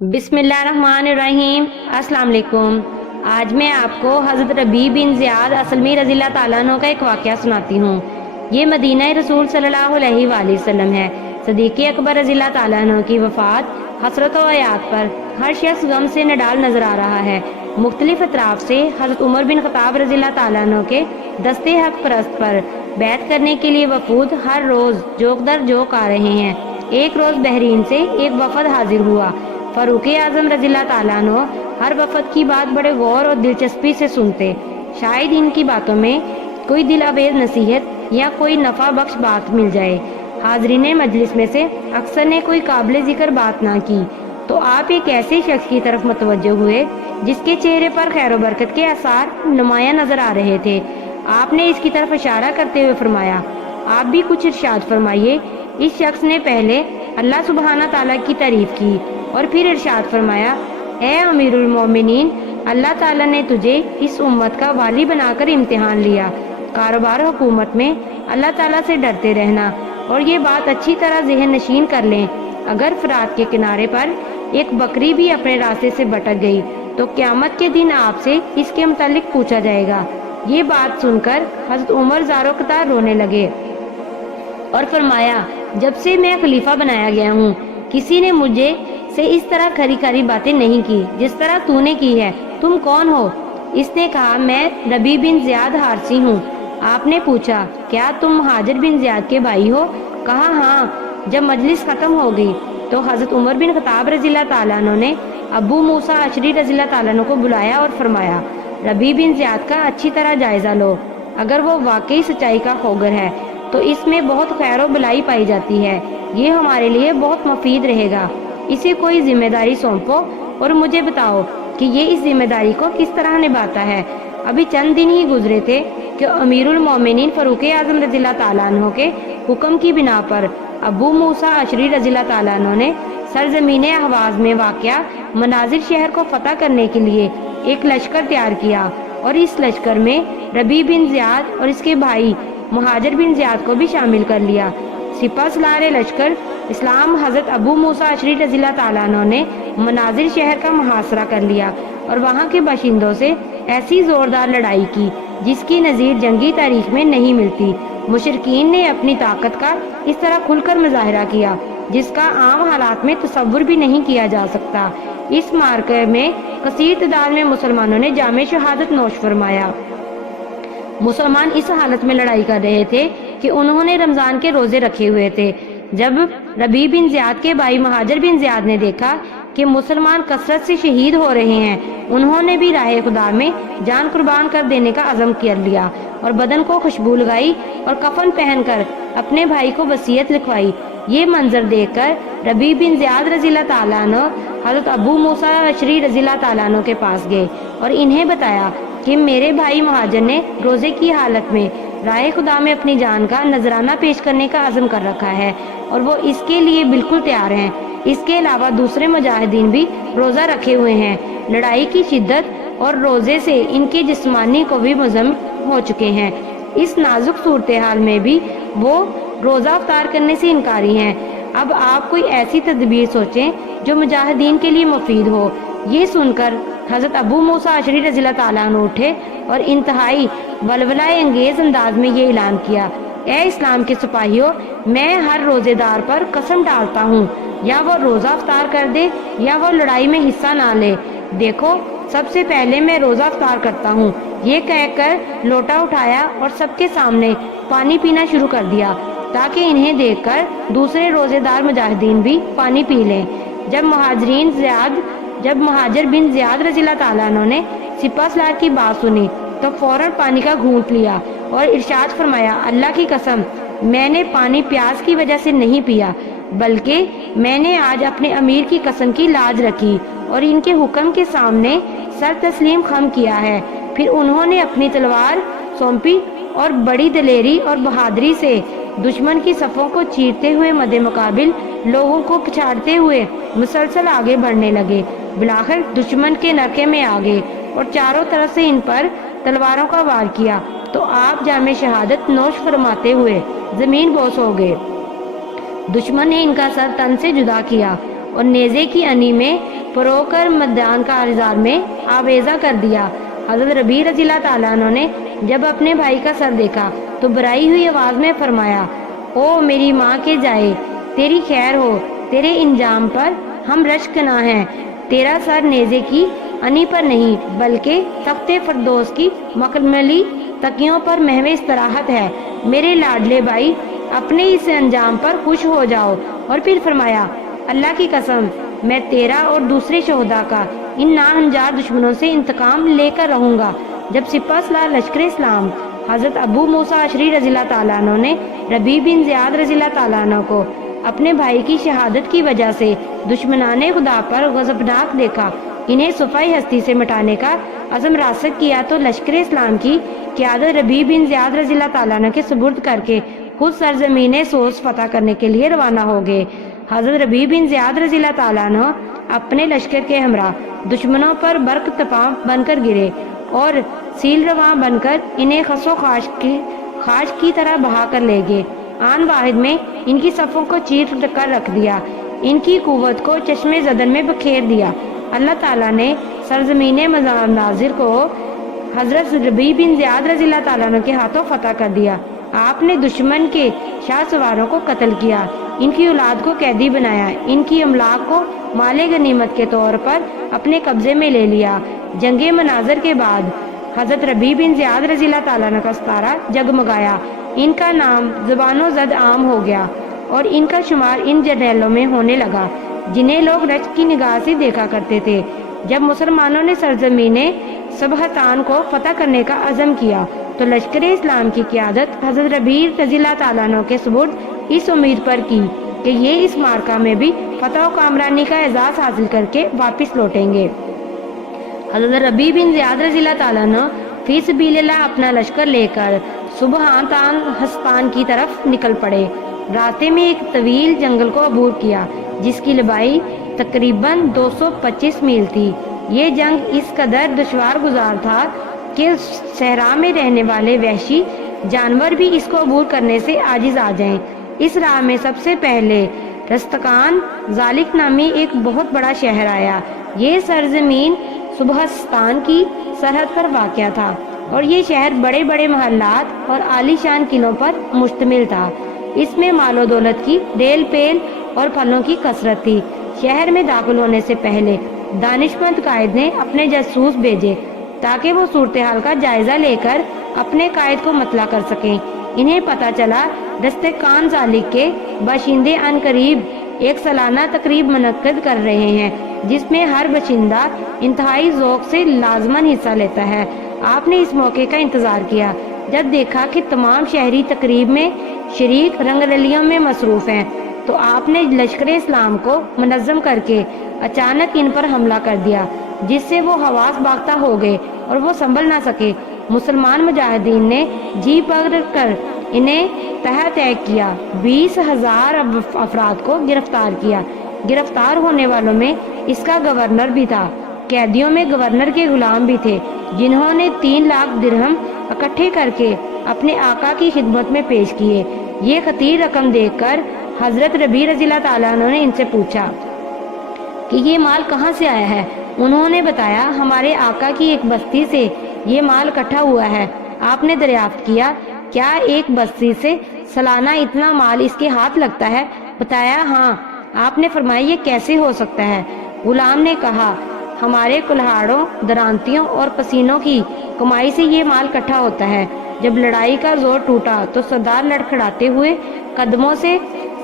बिस्मिल्लाहिर्रहमानिर्रहीम। अस्सलाम वालेकुम। आज मैं आपको हज़रत रबी बिन ज़ियाद असलमी रज़ी अल्लाह ताला अन्हु का एक वाक़या सुनाती हूँ। ये मदीना रसूल सल्लल्लाहु अलैहि वसल्लम है। सदीक़ अकबर रज़ी अल्लाह ताला अन्हु की वफ़ात हसरत व हयात पर हर शख्स गम से नडाल नजर आ रहा है। मुख्तलिफ अतराफ से हज़रत उमर बिन ख़त्ताब रज़ी अल्लाह ताला अन्हु के दस्ते हक परस्त पर बैत करने के लिए वफूद हर रोज़ जोक दर जोक आ रहे हैं। एक रोज़ बहरीन से एक वफद हाजिर हुआ। फारूक आजम रज़ियल्लाहु ताला अन्हु हर वफद की बात बड़े गौर और दिलचस्पी से सुनते। शायद इनकी बातों में कोई दिल अवेज नसीहत या कोई नफ़ा बख्श बात मिल जाए। हाजरीन मजलिस में से अक्सर ने कोई काबिल जिक्र बात ना की तो आप एक ऐसे शख्स की तरफ मतवज्जो हुए जिसके चेहरे पर खैर व बरकत के आसार नुमाया नजर आ रहे थे। आपने इसकी तरफ इशारा करते हुए फरमाया, आप भी कुछ इरशाद फरमाइए। इस शख्स ने पहले अल्लाह सुब्हाना ताला की तारीफ की और फिर इरशाद फरमाया, ए अमीरुल मोमिनीन, अल्लाह ताला ने तुझे इस उम्मत का वाली बनाकर इम्तिहान लिया। कारोबार हुकूमत में अल्लाह ताला से डरते रहना और ये बात अच्छी तरह ज़हन नशीन कर लें, अगर फरात के किनारे पर एक बकरी भी अपने रास्ते से भटक गई तो क़यामत के दिन आपसे इसके मुतालिक पूछा जाएगा। ये बात सुनकर हज़रत उमर ज़ारो कतार रोने लगे और फरमाया, जब से मैं खलीफा बनाया गया हूँ किसी ने मुझे से इस तरह खरी खरी बातें नहीं की जिस तरह तूने की है। तुम कौन हो? इसने कहा, मैं रबी बिन ज़ियाद हारसी हूँ। आपने पूछा, क्या तुम मुहाजिर बिन ज़ियाद के भाई हो? कहा, हाँ। जब मजलिस खत्म हो गई तो हज़रत उमर बिन ख़त्ताब रज़ियल्लाहु ताला अन्हु ने अबू मूसा अशरी रज़ियल्लाहु ताला अन्हु को बुलाया और फरमाया, रबी बिन ज़ियाद का अच्छी तरह जायजा लो। अगर वो वाकई सच्चाई का खोगर है तो इसमें बहुत खैर व भलाई पाई जाती है। ये हमारे लिए बहुत मुफीद रहेगा। इसे कोई जिम्मेदारी सौंपो और मुझे बताओ कि ये इस जिम्मेदारी को किस तरह निभाता है। अभी चंद दिन ही गुजरे थे कि अमीरुल मोमिनीन फारूक आजम रज़ियल्लाहु ताला अन्हु के हुक्म की बिना पर अबू मूसा अशरी रज़ियल्लाहु ताला अन्हु ने सरजमीन अहवाज में वाक़या मनाजिर शहर को फतह करने के लिए एक लश्कर तैयार किया और इस लश्कर में रबी बिन ज़ियाद और इसके भाई मुहाजिर बिन ज़ियाद को भी शामिल कर लिया। सिपा सलार लश्कर इस्लाम हज़रत अबू मूसा अशरी रज़ियल्लाहु ताला अन्हु ने मनाजिर शहर का मुहासरा कर लिया और वहाँ के बाशिंदों से ऐसी ज़ोरदार लड़ाई की जिसकी नज़ीर जंगी तारीख में नहीं मिलती। मुशरिकीन ने अपनी ताकत का इस तरह खुलकर मुजाहरा किया जिसका आम हालात में तसव्वुर भी नहीं किया जा सकता। इस मार्के में कसीर तादाद में मुसलमानों ने जामे शहादत नोश फरमाया। मुसलमान इस हालत में लड़ाई कर रहे थे कि उन्होंने रमज़ान के रोज़े रखे हुए थे। जब रबी बिन ज़ियाद के भाई मुहाजिर बिन ज़ियाद ने देखा कि मुसलमान कसरत से शहीद हो रहे हैं, उन्होंने भी राह खुदा में जान कुर्बान कर देने का अज़म कर लिया और बदन को खुशबू लगाई और कफन पहनकर अपने भाई को वसीयत लिखवाई। ये मंजर देखकर रबी बिन ज़ियाद रज़ियल्लाहु ताला अन्हु हज़रत अबू मूसा अशरी रज़ियल्लाहु ताला अन्हु के पास गए और इन्हें बताया कि मेरे भाई मुहाजिर ने रोज़े की हालत में राह खुदा में अपनी जान का नजराना पेश करने का अज़म कर रखा है और वो इसके लिए बिल्कुल तैयार हैं। इसके अलावा दूसरे मुजाहिदीन भी रोज़ा रखे हुए हैं। लड़ाई की शिद्दत और रोज़े से इनके जिस्मानी को भी मुज़म हो चुके हैं। इस नाजुक सूरत हाल में भी वो रोज़ा अफ्तार करने से इनकारी हैं। अब आप कोई ऐसी तदबीर सोचें जो मुजाहिदीन के लिए मुफीद हो। ये सुनकर हज़रत अबू मूसा अशरी रज़ियल्लाहु ताला अन्हु उठे और इंतहाई वलवलाए अंगेज अंदाज में ये ऐलान किया, ए इस्लाम के सिपाहियों, मैं हर रोजेदार पर कसम डालता हूँ, या वो रोज़ा अफ्तार कर दे या वो लड़ाई में हिस्सा ना ले। देखो, सबसे पहले मैं रोज़ा अफ्तार करता हूँ। ये कहकर लोटा उठाया और सबके सामने पानी पीना शुरू कर दिया ताकि इन्हें देखकर दूसरे रोजेदार मुजाहिदीन भी पानी पी लें। जब मुहाजिर बिन ज़ियाद रज़ियल्लाहु ताला अन्हु ने सिपा सलार की बात सुनी तो फौरन पानी का घूंट लिया और इरशाद फरमाया, अल्लाह की कसम, मैंने पानी प्यास की वजह से नहीं पिया, बल्कि मैंने आज अपने अमीर की कसम की लाज रखी और इनके हुक्म के सामने सर तस्लीम खम किया है। फिर उन्होंने अपनी तलवार सौंपी और बड़ी दलेरी और बहादुरी से दुश्मन की सफ़ों को चीरते हुए मद्दे मुकाबिल लोगों को पछाड़ते हुए मुसलसल आगे बढ़ने लगे। बिलाखिर दुश्मन के नरके में आ गए और चारों तरफ से इन पर तलवारों का वार किया तो आप जामे शहादत नोश फरमाते हुए जमीन बोस हो गए। दुश्मन ने इनका सर तन से जुदा किया और नेज़े की अनी में پرو کر میدان کا کارزار میں آویزہ کر دیا۔ حضرت ربیع رضی اللہ تعالیٰ عنہ نے جب اپنے بھائی کا سر دیکھا تو بھرائی ہوئی آواز میں فرمایا، او میری ماں کے جائے، تیری خیر ہو، تیرے انجام پر ہم رشک نہ ہیں، تیرا سر نیزے کی انی پر نہیں بلکہ تخت فردوس کی مکملی تکیوں پر محو استراحت ہے۔ میرے لاڈلے بھائی، اپنے اس انجام پر خوش ہو جاؤ۔ اور پھر فرمایا، اللہ کی قسم، میں تیرا اور دوسرے شہداء کا ان ناہنجار دشمنوں سے انتقام لے کر رہوں گا۔ جب سپہ سالار لشکر اسلام حضرت ابو موسیٰ اشعری رضی اللہ تعالیٰ عنہ نے ربیع بن زیاد رضی اللہ تعالیٰ عنہ کو اپنے بھائی کی شہادت کی وجہ سے دشمنان خدا پر غضبناک دیکھا، انہیں صفائی ہستی سے مٹانے کا عزم راسخ کیا تو لشکر اسلام کی قیادت ربیع بن زیاد رضی اللہ تعالیٰ عنہ کے سپرد کر کے خود سرزمین سوس فتح کرنے کے لیے روانہ ہو گئے۔ حضرت ربیع بن زیاد رضی اللہ تعالیٰ عنہ اپنے لشکر کے ہمراہ دشمنوں پر برق تپاں بن کر گرے اور سیل رواں بن کر انہیں خس و خاش کی طرح بہا کر لے گئے۔ آن واحد میں ان کی صفوں کو چیر کر رکھ دیا، ان کی قوت کو چشمے زدن میں بکھیر دیا۔ اللہ تعالیٰ نے سرزمین مناظر کو حضرت ربیع بن زیاد رضی اللہ تعالیٰ عنہ کے ہاتھوں فتح کر دیا۔ آپ نے دشمن کے شاہ سواروں کو قتل کیا، ان کی اولاد کو قیدی بنایا، ان کی املاک کو مال غنیمت کے طور پر اپنے قبضے میں لے لیا۔ جنگ مناظر کے بعد حضرت ربیع بن زیاد رضی اللہ تعالیٰ عنہ کا ستارہ جگمگایا، ان کا نام زبانوں زد عام ہو گیا اور ان کا شمار ان جرنیلوں میں ہونے لگا جنہیں لوگ رشک کی نگاہ سے دیکھا کرتے تھے۔ جب مسلمانوں نے سرزمین سبہتان کو فتح کرنے کا عزم کیا تو لشکر اسلام کی قیادت حضرت ربیع رضی اللہ تعالیٰ عنہ کے سپرد اس امید پر کی کہ یہ اس معرکہ میں بھی فتح و کامرانی کا اعزاز حاصل کر کے واپس لوٹیں گے۔ حضرت ربیع بن زیاد رضی اللہ تعالیٰ عنہ فی سبیل اللہ اپنا لشکر لے کر سبہتان کی طرف نکل پڑے۔ راستے میں ایک طویل جنگل کو عبور کیا جس کی لمبائی تقریباً 225 میل تھی۔ یہ جنگ اس قدر دشوار گزار تھا کہ صحرا میں رہنے والے وحشی جانور بھی اس کو عبور کرنے سے عاجز آ جائیں۔ اس راہ میں سب سے پہلے رستقان ذالک نامی ایک بہت بڑا شہر آیا۔ یہ سرزمین سبہستان کی سرحد پر واقع تھا اور یہ شہر بڑے بڑے محلات اور عالی شان قلعوں پر مشتمل تھا۔ اس میں مال و دولت کی ریل پیل اور پھلوں کی کثرت تھی۔ شہر میں داخل ہونے سے پہلے دانشمند قائد نے اپنے جاسوس بھیجے تاکہ وہ صورتحال کا جائزہ لے کر اپنے قائد کو مطلع کر سکیں۔ انہیں پتہ چلا رستقان ذالک کے باشندے ان قریب ایک سالانہ تقریب منعقد کر رہے ہیں جس میں ہر باشندہ انتہائی ذوق سے لازماً حصہ لیتا ہے۔ آپ نے اس موقع کا انتظار کیا۔ جب دیکھا کہ تمام شہری تقریب میں شریک رنگ رلیوں میں مصروف ہیں تو آپ نے لشکر اسلام کو منظم کر کے اچانک ان پر حملہ کر دیا جس سے وہ حواس باختہ ہو گئے اور وہ سنبھل نہ سکے۔ مسلمان مجاہدین نے جی پکڑ کر انہیں تہہ تہہ کیا، 20,000 افراد کو گرفتار کیا۔ گرفتار ہونے والوں میں اس کا گورنر بھی تھا۔ قیدیوں میں گورنر کے غلام بھی تھے جنہوں نے 3 لاکھ درہم اکٹھے کر کے اپنے آقا کی خدمت میں پیش کیے۔ یہ خطیر رقم دیکھ کر حضرت ربیع رضی اللہ تعالیٰ عنہ نے ان سے پوچھا کہ یہ مال کہاں سے آیا ہے؟ انہوں نے بتایا، ہمارے آقا کی ایک بستی سے یہ مال اکٹھا ہوا ہے۔ آپ نے دریافت کیا، کیا ایک بستی سے سالانہ اتنا مال اس کے ہاتھ لگتا ہے؟ بتایا، ہاں۔ آپ نے فرمایا، یہ کیسے ہو سکتا ہے؟ غلام نے کہا، ہمارے کلہاڑوں، درانتیوں اور پسینوں کی کمائی سے یہ مال اکٹھا ہوتا ہے۔ جب لڑائی کا زور ٹوٹا تو سردار لڑکھڑاتے ہوئے قدموں سے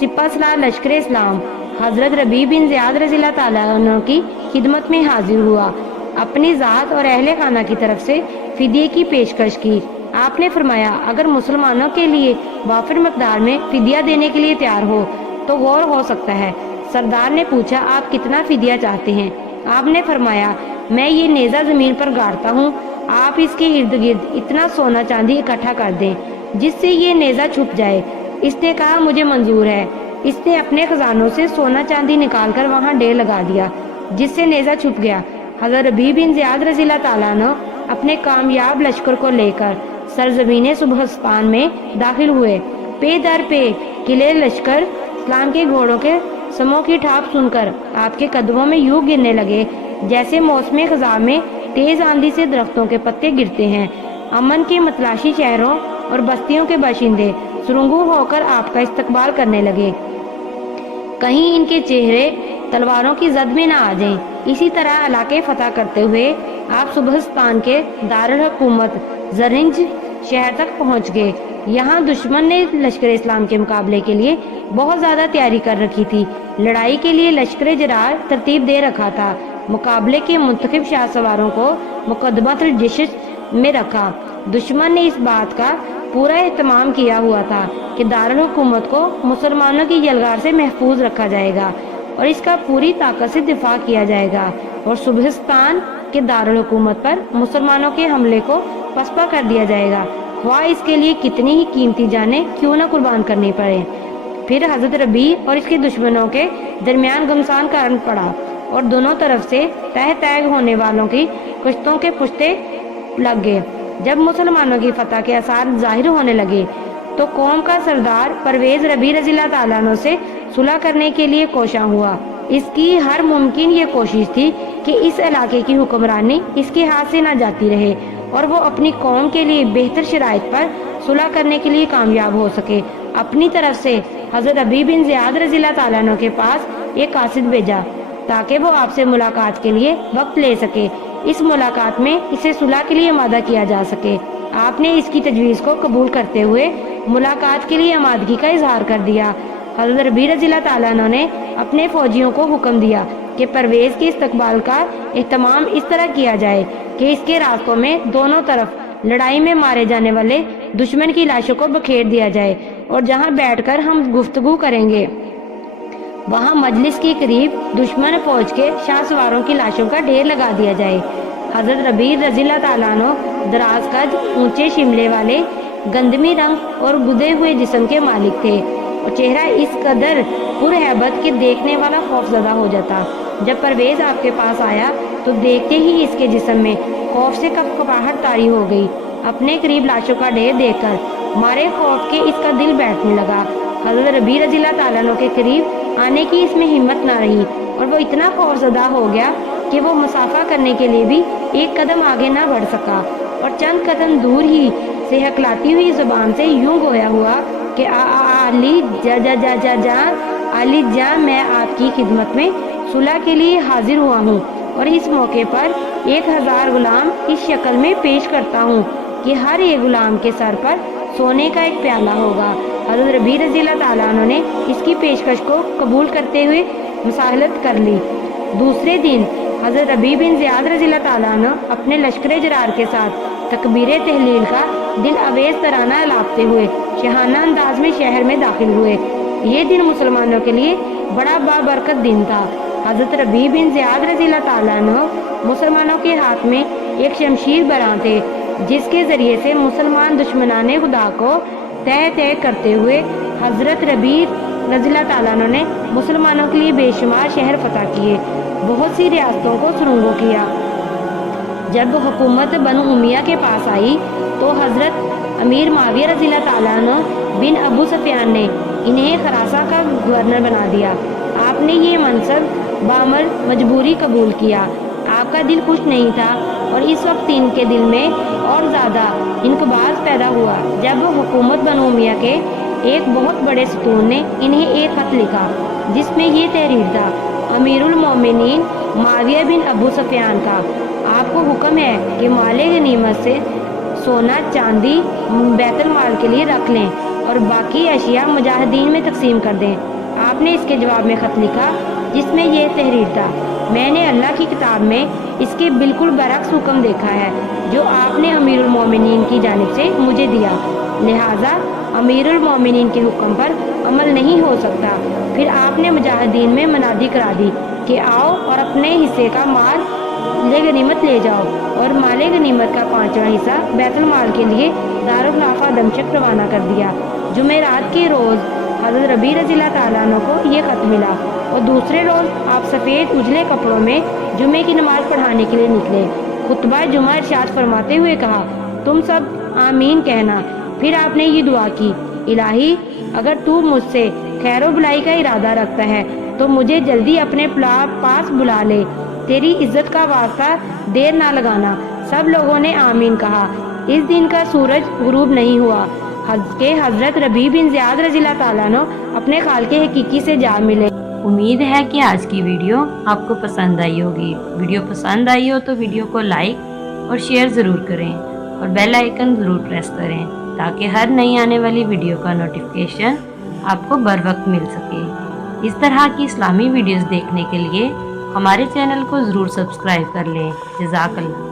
سپہ سالار لشکر اسلام حضرت ربیع بن زیاد رضی اللہ تعالیٰ عنہ کی خدمت میں حاضر ہوا، اپنی ذات اور اہل خانہ کی طرف سے فدیے کی پیشکش کی۔ آپ نے فرمایا، اگر مسلمانوں کے لیے وافر مقدار میں فدیہ دینے کے لیے تیار ہو تو غور ہو سکتا ہے۔ سردار نے پوچھا، آپ کتنا فدیہ چاہتے ہیں؟ آپ نے فرمایا، میں یہ نیزہ زمین پر گاڑتا ہوں، آپ اس کے ارد گرد اتنا سونا چاندی اکٹھا کر دیں جس سے یہ نیزہ چھپ جائے۔ اس نے کہا، مجھے منظور ہے۔ اس نے اپنے خزانوں سے سونا چاندی نکال کر وہاں ڈھیر لگا دیا جس سے نیزہ چھپ گیا۔ حضرت ربیع بن زیاد رضی اللہ تعالیٰ عنہ اپنے کامیاب لشکر کو لے کر سرزمین سبہستان میں داخل ہوئے۔ پے در پے قلعے لشکر اسلام کے گھوڑوں کے समों की ठाप सुनकर आपके कदमों में यूं गिरने लगे जैसे मौसम खज़ां में तेज आंधी से दरख्तों के पत्ते गिरते हैं। अमन के मतलाशी शहरों और बस्तियों के बाशिंदे सुरंगू होकर आपका इस्तकबाल करने लगे। कहीं इनके चेहरे तलवारों की जद में ना आ जाएं। इसी तरह इलाके फतह करते हुए आप सुबहिस्तान के दारुल हुकूमत जरिंज शहर तक पहुंच गए। यहाँ दुश्मन ने लश्कर इस्लाम के मुकाबले के लिए बहुत ज़्यादा तैयारी कर रखी थी। लड़ाई के लिए लश्कर जरार तरतीब दे रखा था। मुकाबले के मुंतखब शाह सवारों को मुकदमतुल जैश में रखा। दुश्मन ने इस बात का पूरा एहतमाम किया हुआ था कि दारुल हुकूमत को मुसलमानों की यलगार से महफूज रखा जाएगा और इसका पूरी ताकत से दिफा किया जाएगा और सुबहिस्तान के दारुल हुकूमत पर मुसलमानों के हमले को पसपा कर दिया जाएगा, ख्वाह इसके लिए कितनी ही कीमती जानें क्यों न कुर्बान करनी पड़े। फिर हजरत रबी और इसके दुश्मनों के दरमियान घमसान कारण पड़ा और दोनों तरफ से तह तैग होने वालों की कश्तों के पुश्ते लग गए। जब मुसलमानों की फतह के आसार जाहिर होने लगे तो कौम का सरदार परवेज रबी रज़ियल्लाहु ताला अन्हु से सुलह करने के लिए कोशां हुआ। इसकी हर मुमकिन ये कोशिश थी कि इस इलाके की हुक्मरानी इसके हाथ से न जाती रहे और वो अपनी कौम के लिए बेहतर शराइत पर सुलह करने के लिए कामयाब हो सके। अपनी तरफ से हजरत रबी बिन ज़ियाद रज़ियल्लाहु ताला अन्हु के पास एक कासिद भेजा ताकि वो आपसे मुलाकात के लिए वक्त ले सके। इस मुलाकात में इसे सुलह के लिए आमादा किया जा सके। आपने इसकी तजवीज़ को कबूल करते हुए मुलाकात के लिए आमादगी का इजहार कर दिया। हज़रत रबी रज़ियल्लाहु ताला अन्हु ने अपने फौजियों को हुक्म दिया कि परवेज़ के इस्तकबाल का एहतमाम इस तरह किया जाए कि इसके रास्तों में दोनों तरफ लड़ाई में मारे जाने वाले दुश्मन की लाशों को बखेर दिया जाए और जहां बैठकर हम गुफ्तगू करेंगे वहां मजलिस के करीब दुश्मन फौज के शाह सवारों की लाशों का ढेर लगा दिया जाए। हजरत रबी रज़ियल्लाहु ताला अन्हु दराज कद, ऊंचे शिमले वाले, गंदमी रंग और गुदे हुए जिस्म के मालिक थे और चेहरा इस कदर पुरहैबत के देखने वाला खौफजदा हो जाता। जब परवेज आपके पास आया तो देखते ही इसके जिस्म में खौफ से कपकपाहट तारी हो गई। अपने करीब लाशों का ढेर देखकर मारे खौफ के इसका दिल बैठने लगा। हजरत रबी रज़ियल्लाहु ताला अन्हु के करीब आने की इसमें हिम्मत ना रही और वो इतना खौफजदा हो गया कि वो मुसाफा करने के लिए भी एक कदम आगे ना बढ़ सका और चंद कदम दूर ही से हकलाती हुई जुबान से यूं गोया हुआ कि अली जा जा जा जा जा अली जा, मैं आपकी खिदमत में सुलह के लिए हाजिर हुआ हूँ और इस मौके पर 1000 गुलाम इस शक्ल में पेश करता हूँ कि हर एक गुलाम के सर पर सोने का एक प्याला होगा। हज़रत रबी रज़ियल्लाहु ताला अन्हु ने इसकी पेशकश को कबूल करते हुए मुसाहलत कर ली। दूसरे दिन हज़रत रबी बिन ज़ियाद रज़ियल्लाहु ताला अन्हु अपने लश्कर जरार के साथ तकबीर तहलील का दिल अवेज तराना लापते हुए शहाना अंदाज में शहर में दाखिल हुए। ये दिन मुसलमानों के लिए बड़ा बाबरकत दिन था। हज़रत रबी बिन ज़ियाद रज़ियल्लाहु ताला अन्हु मुसलमानों के हाथ में एक शमशीर बरां थे जिसके ज़रिए से मुसलमान दुश्मनाने खुदा को तय तय करते हुए हज़रत रबी रज़ियल्लाहु ताला अन्हु ने मुसलमानों के लिए बेशुमार शहर फतह किए, बहुत सी रियासतों को सुरंगों किया। जब हुकूमत बनु उमैया के पास आई तो हज़रत अमीर माविया रज़ियल्लाहु ताला अन्हु बिन अबू सुफियान ने इन्हें खरासा का गवर्नर बना दिया। आपने ये मनसब बामर मजबूरी कबूल किया। आपका दिल खुश नहीं था और इस वक्त इनके दिल में और ज़्यादा इनकबाज पैदा हुआ जब हुकूमत बनु उमैया के एक बहुत बड़े सतून ने इन्हें एक खत लिखा जिसमें ये तहरीर था, अमीरुल मोमिनीन माविया बिन अबू सुफियान का आपको हुक्म है कि माले गनीमत से सोना चांदी बैतुल माल के लिए रख लें और बाकी अशिया मुजाहिदीन में तकसीम कर दें। आपने इसके जवाब में ख़त लिखा जिसमें यह तहरीर था, मैंने अल्लाह की किताब में इसके बिल्कुल बरक्स हुक्म देखा है जो आपने अमीरुल मोमिनीन की जानिब से मुझे दिया, लिहाजा अमीरुल मोमिनीन के हुक्म पर अमल नहीं हो सकता। फिर आपने मुजाहिदीन में मनादी करा दी कि आओ और अपने हिस्से का माल गनीमत ले जाओ और माले गनीमत का 5वां हिस्सा बैतुल माल के लिए दारुल खिलाफा दमशक रवाना कर दिया। जुमेरात के रोज़ हज़रत रबी रज़ियल्लाहु ताला अन्हु को ये ख़त मिला और दूसरे रोज़ आप सफ़ेद उजले कपड़ों में जुमे की नमाज़ पढ़ाने के लिए निकले। खुतबा जुमा इरशाद फरमाते हुए कहा, तुम सब आमीन कहना। फिर आपने ये दुआ की, इलाही अगर तू मुझसे खैर व भलाई का इरादा रखता है تو مجھے جلدی اپنے پاس بلا لے، تیری عزت کا واسطہ دیر نہ لگانا۔ سب لوگوں نے آمین کہا۔ اس دن کا سورج غروب نہیں ہوا کہ حضرت ربیع بن زیاد رضی اللہ تعالیٰ عنہ اپنے خالق حقیقی سے جا ملے۔ امید ہے کہ آج کی ویڈیو آپ کو پسند آئی ہوگی۔ ویڈیو پسند آئی ہو تو ویڈیو کو لائک اور شیئر ضرور کریں اور بیل آئیکن ضرور پریس کریں تاکہ ہر نئی آنے والی ویڈیو کا نوٹیفیکیشن آپ کو بر وقت مل سکے۔ اس طرح کی اسلامی ویڈیوز دیکھنے کے لیے ہمارے چینل کو ضرور سبسکرائب کر لیں۔ جزاک اللہ۔